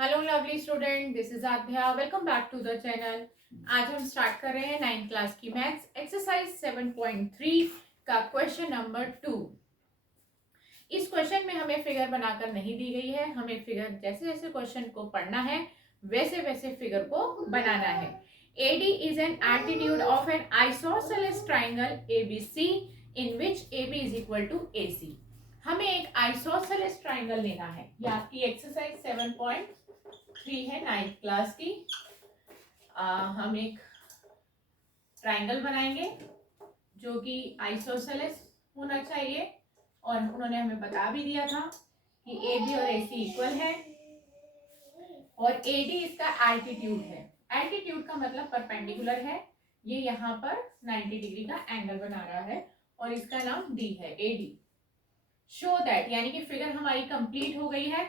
Hello lovely student, this is Aadhya. Welcome back to the channel. आज हम start कर रहे हैं 9th क्लास की मैथ्स एक्सरसाइज 7.3 का क्वेश्चन नंबर 2। इस क्वेश्चन में हमें फिगर बनाकर नहीं दी गई है, हमें फिगर जैसे जैसे क्वेश्चन को पढ़ना है वैसे वैसे फिगर को बनाना है। AD is an altitude of an isosceles triangle ABC in which AB is equal to AC। हमें एक आइसोसेलेस ट्राइंगल लेना है। ये आपकी एक्सरसाइज 7.3 है 9th क्लास की। हम एक ट्राइंगल बनाएंगे जो कि आइसोसेलेस होना चाहिए, और उन्होंने हमें बता भी दिया था कि AB और AC इक्वल है, और AD इसका एल्टीट्यूड है। एल्टीट्यूड का मतलब परपेंडिकुलर है, ये यहाँ पर 90 डिग्री का एंगल बना रहा है, और इसका नाम D है, AD। शो दैट, यानी कि फिगर हमारी कंप्लीट हो गई है।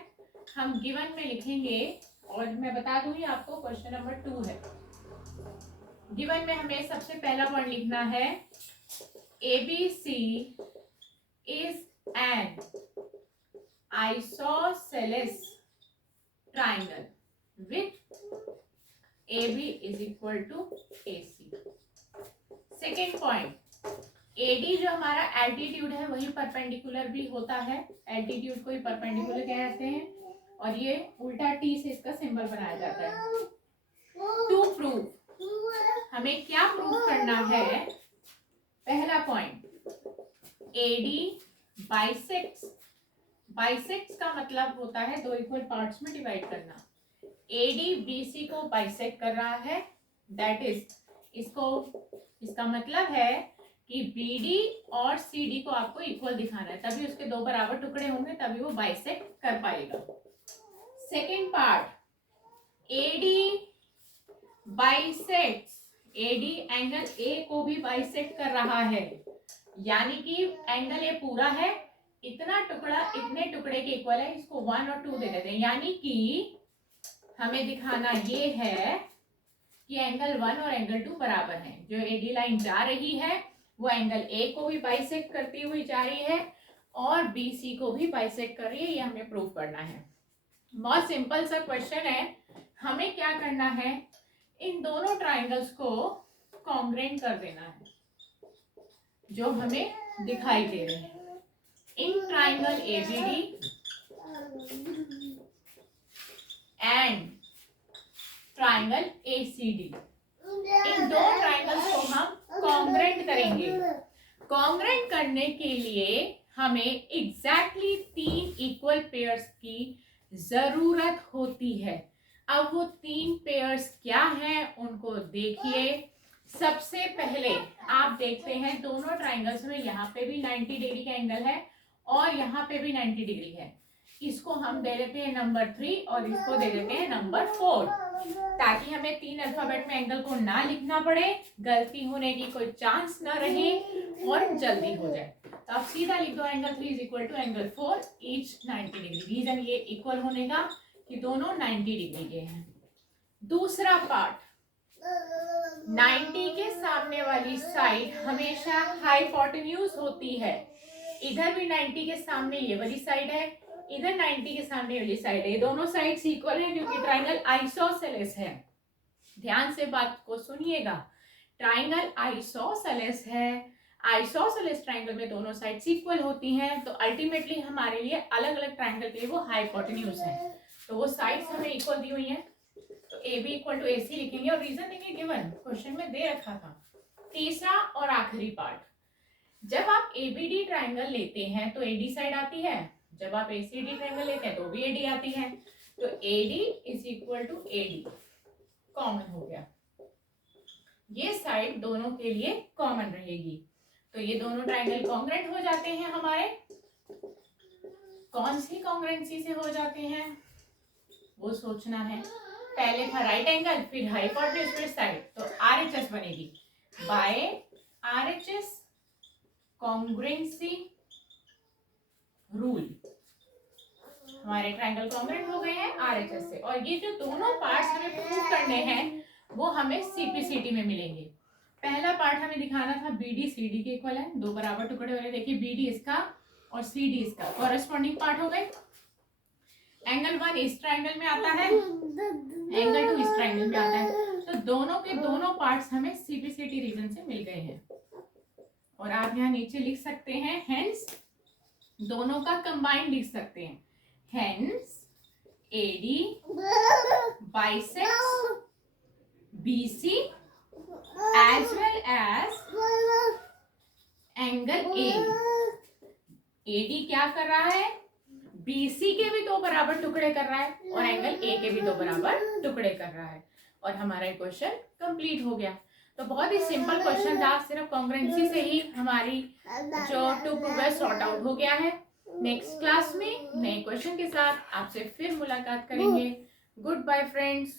हम गिवन में लिखेंगे, और मैं बता दूंगी आपको क्वेश्चन नंबर 2 है। गिवन में हमें सबसे पहला पॉइंट लिखना है ABC is an isosceles triangle with AB is equal to AC। Second point, AD जो हमारा एल्टीट्यूड है वही परपेंडिकुलर भी होता है, एल्टीट्यूड को ही परपेंडिकुलर कहते हैं, और ये उल्टा T से इसका सिंबल बनाया जाता है। टू प्रूव, हमें क्या प्रूव करना है? पहला पॉइंट, AD बाइसेक्ट्स। बाइसेक्ट्स का मतलब होता है दो इक्वल पार्ट्स में डिवाइड करना। AD BC को बाइसेक्ट कर रहा है, दैट इज इसका मतलब है कि BD और CD को आपको इक्वल दिखाना है, तभी उसके दो बराबर टुकड़े होंगे, तभी वो बाइसेक्ट कर पाएगा। Second part, AD bisects, AD angle A को भी बाइसेक्ट कर रहा है, यानी कि एंगल A पूरा है, इतना टुकड़ा इतने टुकड़े के इक्वल है, इसको 1 और 2 दे देते हैं, यानी कि हमें दिखाना ये है कि एंगल 1 और एंगल 2 बराबर हैं। जो AD लाइन जा रही है वो एंगल A को भी बाइसेक्ट करती हुई जा रही है, और BC को भी बाइसेक्ट कर रही है, ये हमें प्रूव करना है। बहुत सिंपल सा क्वेश्चन है। हमें क्या करना है, इन दोनों ट्राइंगल्स को कॉन्ग्रेंट कर देना है जो हमें दिखाई दे रहे हैं। In triangle ABD and triangle ACD, इन दो ट्राइंगल्स को हम कॉन्ग्रेंट करेंगे। कॉन्ग्रेंट करने के लिए हमें एग्जैक्टली 3 इक्वल पेयर्स की जरूरत होती है। अब वो 3 पेयर्स क्या हैं उनको देखिए। सबसे पहले आप देखते हैं दोनों ट्राइंगल्स में यहाँ पे भी 90 डिग्री का एंगल है और यहाँ पे भी 90 डिग्री है। इसको हम दे देते हैं नंबर 3 और इसको दे देते हैं नंबर 4, ताकि हमें 3 अल्फाबेट में एंगल को ना लिखना पड़े, गलती होने की कोई चांस ना रहे और जल्दी हो जाए। तो आप सीधा लिख दो angle 3 is equal to angle 4 each 90 degree. Reason ये इक्वल होने का कि दोनों 90 डिग्री के हैं। दूसरा पार्ट, 90 के सामने वाली साइड हमेशा हाइपोटेन्यूज होती है। इधर भी 90 के सामने ये वाली साइड है, इधर 90 के सामने वाली साइड है। ये दोनों साइड्स इक्वल है क्योंकि ट्राइंगल आइसोसेलेस है। ध्यान से बात को सुनिएगा, ट्राइंगल आइसोसेलेस है। आइसोसेलेस ट्राइंगल में दोनों साइड्स इक्वल होती हैं, तो अल्टीमेटली हमारे लिए अलग अलग ट्राइंगल के लिए वो हाइपोटेन्यूज है, तो वो साइड्स हमें इक्वल दी हुई हैं, तो AB इक्वल टू AC लिखेंगे और रीजन देंगे, गिवन क्वेश्चन में दे रखा था। तीसरा और आखिरी पार्ट, जब आप ABD ट्राइंगल लेते हैं तो AD साइड आती है, जब आप ACD ट्राइंगल लेते हैं तो भी AD आती है, तो AD is equal to AD common हो गया। ये साइड दोनों के लिए कॉमन रहेगी, तो ये दोनों ट्राइंगल कॉन्ग्रेंट हो जाते हैं हमारे। कौन सी कॉन्ग्रेंसी से हो जाते हैं वो सोचना है। पहले था राइट एंगल, फिर हाइपोटेन्यूज, फिर साइड, तो RHS बनेगी बाय RHS कॉन्ग्रेंसी रूल। हमारे ट्राइंगल कॉन्ग्रेंट हो गए हैं RHS से, और ये जो दोनों पार्ट्स हमें प्रूव करने हैं वो हमें CPCT में मिलेंगे। पहला पार्ट हमें दिखाना था BD CD के इक्वल है, दो बराबर टुकड़े हो रहे, देखिए BD इसका और CD इसका कॉरेस्पॉन्डिंग पार्ट हो गए। एंगल 1 इस ट्राइंगल में आता है, एंगल 2 इस ट्राइंगल में आता है। तो दोनों के दोनों पार्ट्स हमें सीबीसीटी रीजन से मिल गए हैं। और आप यहाँ नीचे लिख सकते हैं हेंस, दोनों का कंबाइंड लिख सकते हैं, hence AD bisects BC as well as angle A. AD क्या कर रहा है, BC के भी 2 बराबर टुकड़े कर रहा है और एंगल ए के भी 2 बराबर टुकड़े कर रहा है। और हमारा क्वेश्चन कंप्लीट हो गया। तो बहुत ही सिंपल क्वेश्चन था, सिर्फ कॉन्ग्रुएंसी से ही हमारी जो टू प्रूव है सॉर्ट आउट हो गया है। नेक्स्ट क्लास में नए क्वेश्चन के साथ आपसे फिर मुलाकात करेंगे। Goodbye friends.